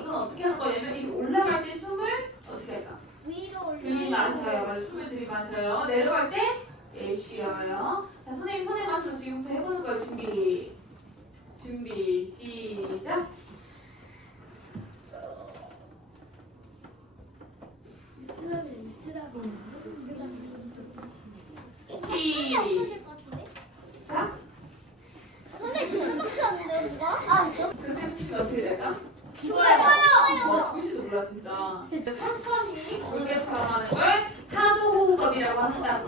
이건 어떻게 하는 거냐면 이렇게 올라갈 때 숨을 어떻게 할까? 위로 올려. 들이마셔요. 맞아, 숨을 들이마셔요. 내려갈 때 내쉬어요. 자, 선생님 손에 마셔서 지금부터 해보는 거예요. 준비, 시작. 쓰라고. 시작. 선생님 수밖에 없는데 누가? 아, 그렇게 숨쉬면 어떻게 될까? 좋아요. 죽을지도 몰라 진짜. 천천히 물개처럼 하는 걸 하도 호흡법이라고 한다고.